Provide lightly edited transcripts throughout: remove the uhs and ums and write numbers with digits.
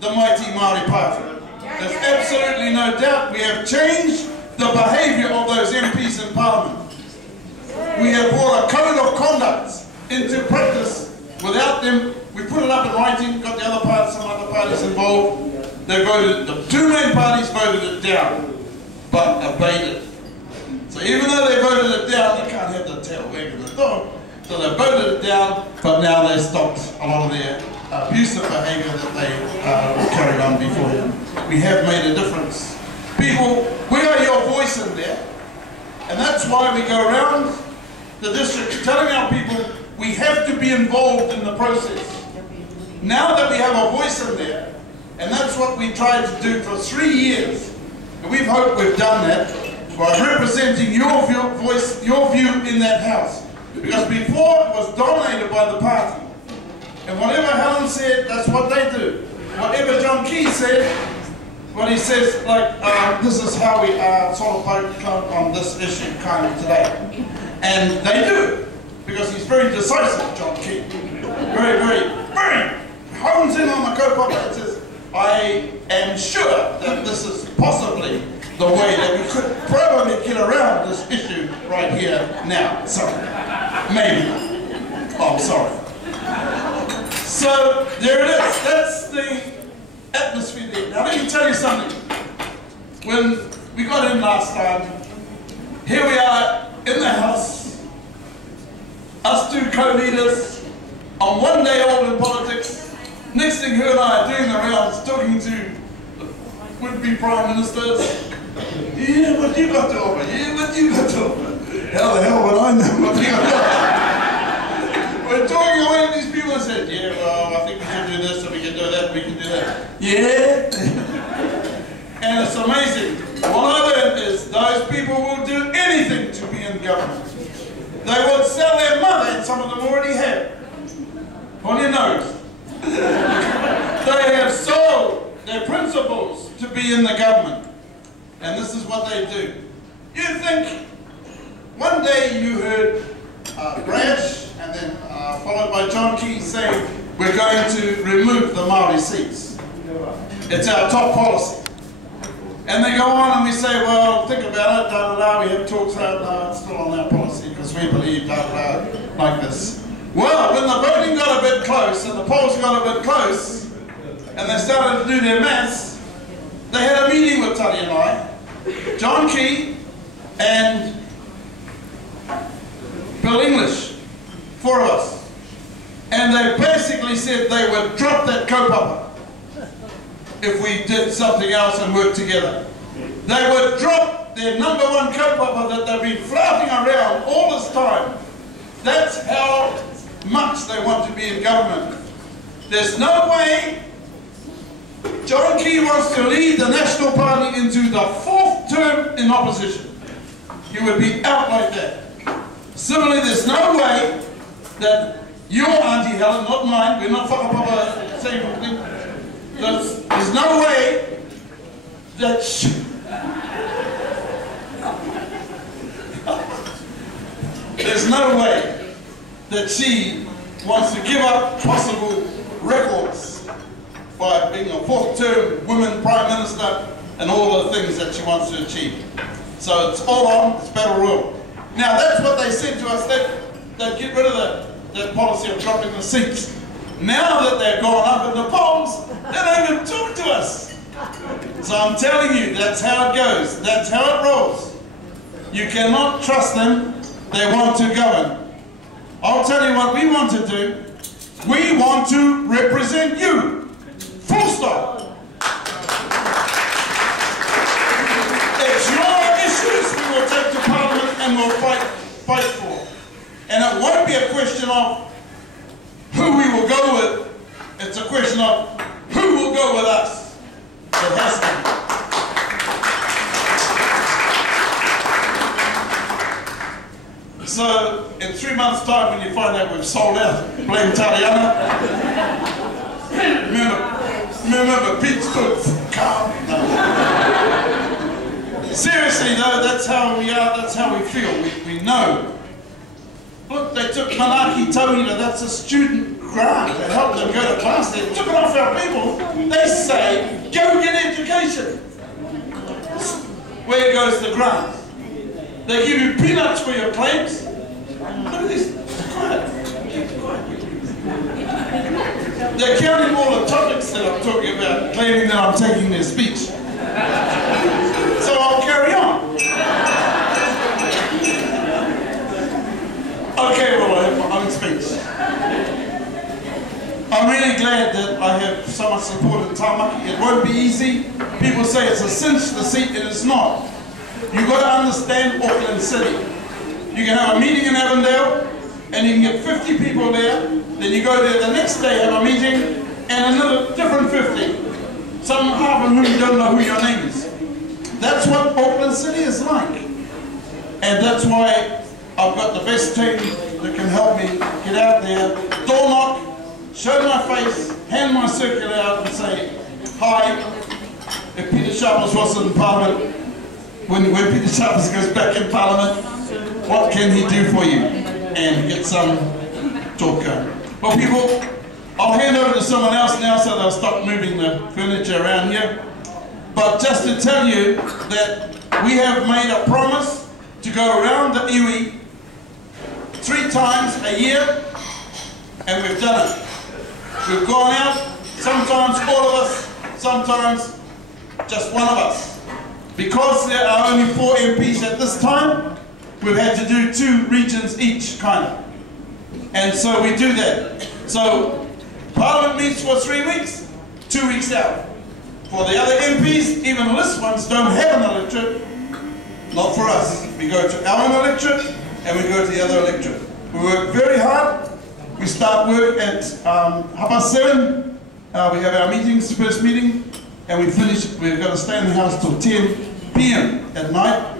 the mighty Maori Party. There's absolutely no doubt we have changed the behaviour of those MPs in Parliament. We have brought a code of conduct into practice. Without them, we put it up in writing, got the other parties, some other parties involved. They voted, the two main parties voted it down, but obeyed it. So even though they voted it down, they can't have the tail wagging the dog. So they voted it down, but now they stopped a lot of their abusive behaviour that they carried on before. We have made a difference. People, we are your voice in there, and that's why we go around the district telling our people we have to be involved in the process. Now that we have a voice in there, and that's what we tried to do for 3 years, and we've hoped we've done that by representing your voice, your view in that house. Because before it was dominated by the party, and whatever Helen said, that's what they do. Whatever John Key said, what he says, like, this is how we sort of vote on this issue kind of today. And they do, because he's very decisive, John Key. Very hones in on the kaupapa and says, I am sure that this is possibly the way that we could probably get around this issue right here now. Sorry. Maybe. Oh, I'm sorry. So, there it is. That's the atmosphere there. Now, let me tell you something. When we got in last time, here we are in the house, us two co-leaders, on one day old in politics. Next thing, her and I are doing the rounds, talking to would-be prime ministers. Yeah, what you got to offer? Yeah, what you got to offer? How the hell would I know what you got to offer? We're talking away to these people and said, yeah, well, I think we can do this, and we can do that, we can do that. Yeah? And it's amazing. What I learned is those people will do anything to be in government. They would sell their mother, and some of them already have. On your nose. They have sold their principles to be in the government. And this is what they do. You think, one day you heard Branch, and then followed by John Key saying, we're going to remove the Maori seats. It's our top policy. And they go on and we say, well, think about it, da-da-da, we have talks about, no, it's still on our policy, because we believe, da-da-da, like this. Well, when the voting got a bit close, and the polls got a bit close, and they started to do their maths, they had a meeting with Tari and I, John Key and Bill English, 4 of us. And they basically said they would drop that kaupapa if we did something else and worked together. They would drop their #1 kaupapa that they've been flouting around all this time. That's how much they want to be in government. There's no way John Key wants to lead the National Party into the 4th term in opposition. He would be out like that. Similarly, there's no way that your Auntie Helen, not mine, we're not whakapapa saying anything, there's no way that there's no way that she wants to give up possible records by being a 4th term woman prime minister and all the things that she wants to achieve. So it's all on, it's battle royal. Now that's what they said to us, they'd get rid of that policy of dropping the seats. Now that they've gone up in the polls, they don't even talk to us. So I'm telling you, that's how it goes, that's how it rolls. You cannot trust them, they want to govern. I'll tell you what we want to do. We want to represent you. Full stop. It's your issues we will take to Parliament and we'll fight for. And it won't be a question of who we will go with. It's a question of who will go with us. It has to be. So, in 3 months' time, when you find out we've sold out, blame Tariana. Remember, Pete stood calm. No. Seriously, though, that's how we are, that's how we feel. We know. Look, they took Manaki Tauhira, that's a student grant to help them go to class. They took it off our people. They say, go get education. Where goes the grant? They give you peanuts for your claims. Look at this. Quiet. Keep quiet. They're counting all the topics that I'm talking about, claiming that I'm taking their speech. So I'll carry on. Okay, well, I have my own speech. I'm really glad that I have so much support in Tamaki. It won't be easy. People say it's a cinch the seat, and it's not. You've got to understand Auckland City. You can have a meeting in Avondale, and you can get 50 people there. Then you go there the next day, have a meeting, and another different 50. Some half of whom don't know who your name is. That's what Auckland City is like. And that's why I've got the best team that can help me get out there, door knock, show my face, hand my circular out and say, hi, if Pita Sharples wasn't in Parliament, when Pita Sharples goes back in Parliament, what can he do for you? And get some talk going. Well, people, I'll hand over to someone else now so they'll stop moving the furniture around here. But just to tell you that we have made a promise to go around the iwi 3 times a year, and we've done it. We've gone out, sometimes all of us, sometimes just one of us. Because there are only 4 MPs at this time, we've had to do 2 regions each, kind of. And so we do that. So Parliament meets for 3 weeks, 2 weeks out. For the other MPs, even list ones don't have an electorate. Not for us. We go to our own electorate and we go to the other electorate. We work very hard. We start work at 7:30. We have our meetings, first meeting, and we finish. We've got to stay in the house till 10 p.m. at night.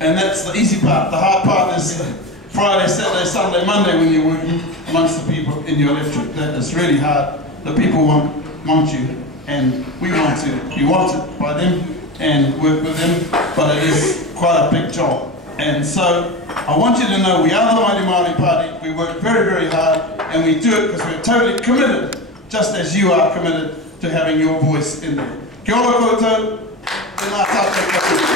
And that's the easy part. The hard part is Friday, Saturday, Sunday, Monday when you're working amongst the people in your electorate. That is really hard. The people want you, and we want to be wanted by them and work with them, but it is quite a big job. And so I want you to know we are the Mighty Maori Party. We work very, very hard, and we do it because we're totally committed, just as you are committed to having your voice in there. Kia ora koutou, tēnā tātou katoa.